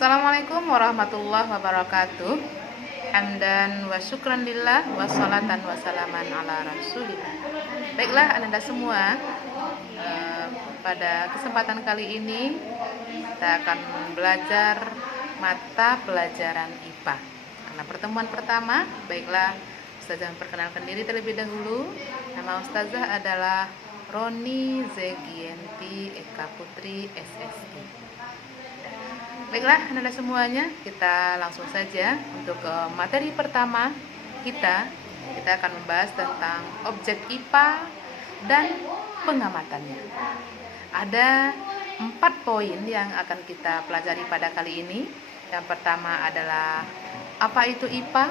Assalamualaikum warahmatullahi wabarakatuh. Hamdan wa syukran lillah wa salatan wa salaman ala rasulillah. Baiklah Anda semua, pada kesempatan kali ini kita akan belajar mata pelajaran IPA. Karena pertemuan pertama, baiklah Ustazah memperkenalkan diri terlebih dahulu. Nama Ustazah adalah Roni Zegienti Eka Putri SSI. Baiklah Anda semuanya, kita langsung saja untuk materi pertama kita akan membahas tentang objek IPA dan pengamatannya. Ada 4 poin yang akan kita pelajari pada kali ini. Yang pertama adalah apa itu IPA,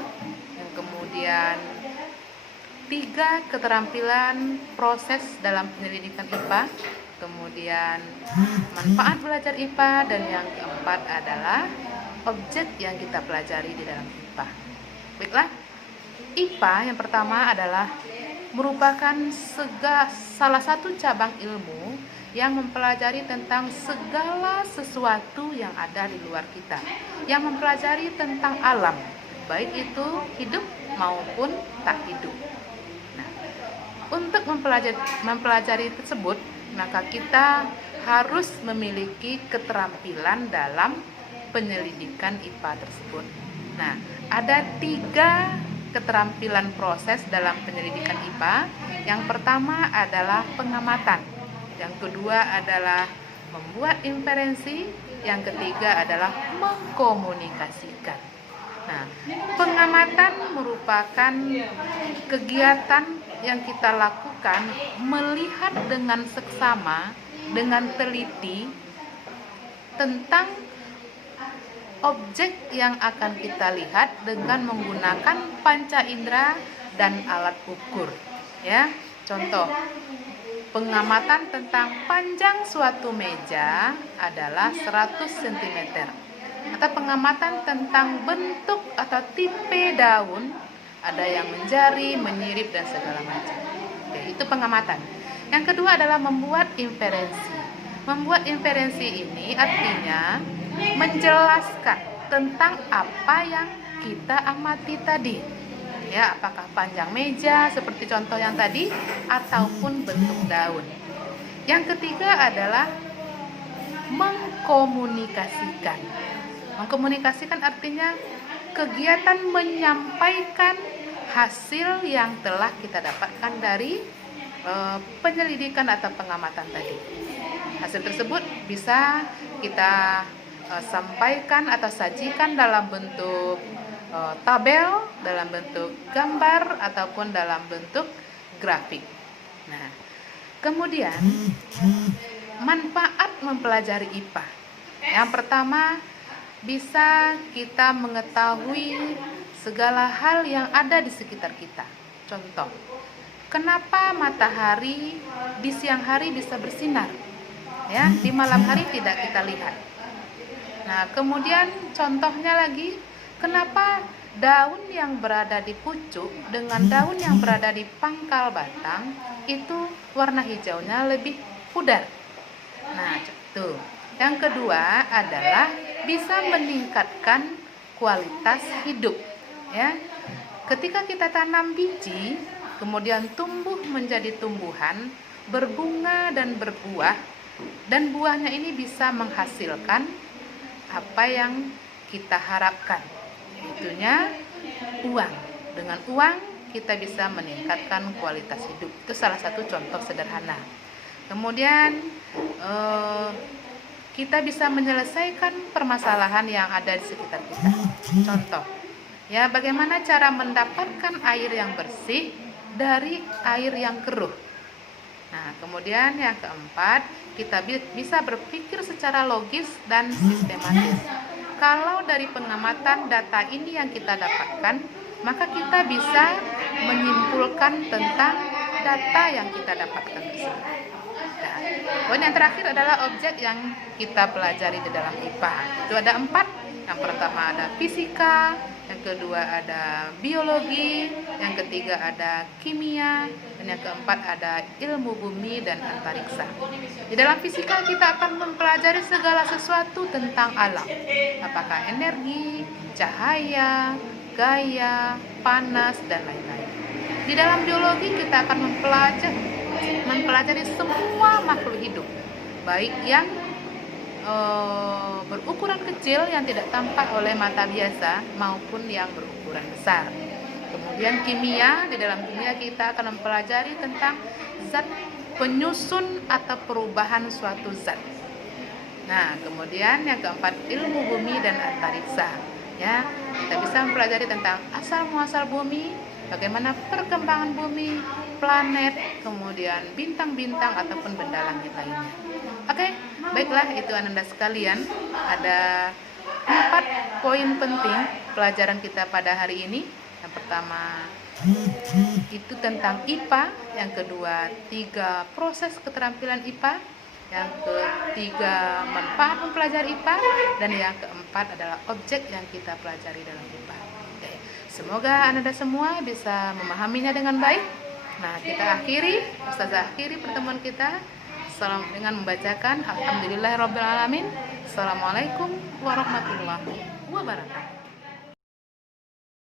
yang kemudian 3 keterampilan proses dalam penyelidikan IPA, kemudian manfaat belajar IPA, dan yang keempat adalah objek yang kita pelajari di dalam IPA. Baiklah, IPA yang pertama adalah merupakan salah satu cabang ilmu yang mempelajari tentang segala sesuatu yang ada di luar kita, yang mempelajari tentang alam, baik itu hidup maupun tak hidup. Nah, untuk mempelajari tersebut, maka kita harus memiliki keterampilan dalam penyelidikan IPA tersebut. Nah, ada 3 keterampilan proses dalam penyelidikan IPA. Yang pertama adalah pengamatan, yang kedua adalah membuat inferensi, yang ketiga adalah mengkomunikasikan. Nah, pengamatan merupakan kegiatan yang kita lakukan melihat dengan seksama, dengan teliti tentang objek yang akan kita lihat dengan menggunakan panca indera dan alat ukur. Ya, contoh pengamatan tentang panjang suatu meja adalah 100 cm, atau pengamatan tentang bentuk atau tipe daun, ada yang menjari, menyirip, dan segala macam. Oke, itu pengamatan. Yang kedua adalah membuat inferensi. Membuat inferensi ini artinya menjelaskan tentang apa yang kita amati tadi. Ya, apakah panjang meja seperti contoh yang tadi ataupun bentuk daun. Yang ketiga adalah mengkomunikasikan. Mengkomunikasikan artinya kegiatan menyampaikan hasil yang telah kita dapatkan dari penyelidikan atau pengamatan tadi. Hasil tersebut bisa kita sampaikan atau sajikan dalam bentuk tabel, dalam bentuk gambar, ataupun dalam bentuk grafik. Nah, kemudian manfaat mempelajari IPA. Yang pertama, bisa kita mengetahui segala hal yang ada di sekitar kita. Contoh, kenapa matahari di siang hari bisa bersinar, ya, di malam hari tidak kita lihat. Nah, kemudian contohnya lagi, kenapa daun yang berada di pucuk dengan daun yang berada di pangkal batang itu warna hijaunya lebih pudar. Nah, itu. Yang kedua adalah bisa meningkatkan kualitas hidup. Ya, ketika kita tanam biji, kemudian tumbuh menjadi tumbuhan, berbunga dan berbuah, dan buahnya ini bisa menghasilkan apa yang kita harapkan. Itunya uang. Dengan uang kita bisa meningkatkan kualitas hidup. Itu salah satu contoh sederhana. Kemudian kita bisa menyelesaikan permasalahan yang ada di sekitar kita. Contoh, ya, bagaimana cara mendapatkan air yang bersih dari air yang keruh. Nah, kemudian yang keempat, kita bisa berpikir secara logis dan sistematis. Kalau dari pengamatan data ini yang kita dapatkan, maka kita bisa menyimpulkan tentang data yang kita dapatkan tersebut. Nah, poin yang terakhir adalah objek yang kita pelajari di dalam IPA. Itu ada 4. Yang pertama ada fisika, yang kedua ada biologi, yang ketiga ada kimia, Dan yang keempat ada ilmu bumi dan antariksa. Di dalam fisika kita akan mempelajari segala sesuatu tentang alam. Apakah energi, cahaya, gaya, panas, dan lain-lain. Di dalam biologi kita akan mempelajari semua makhluk hidup, baik yang berukuran kecil yang tidak tampak oleh mata biasa maupun yang berukuran besar. Kemudian kimia, di dalam kimia kita akan mempelajari tentang zat penyusun atau perubahan suatu zat. Nah, kemudian yang keempat ilmu bumi dan antariksa. Ya, kita bisa mempelajari tentang asal muasal bumi, bagaimana perkembangan bumi, planet, kemudian bintang-bintang ataupun benda langit lainnya. Oke, baiklah itu Ananda sekalian. Ada 4 poin penting pelajaran kita pada hari ini. Yang pertama itu tentang IPA, yang kedua 3 proses keterampilan IPA, yang ketiga manfaat mempelajari IPA, dan yang keempat adalah objek yang kita pelajari dalam IPA. Oke. Semoga Anda semua bisa memahaminya dengan baik. Nah, kita akhiri, Ustazah akhiri pertemuan kita dengan membacakan Alhamdulillahirabbil alamin. Assalamualaikum warahmatullahi wabarakatuh.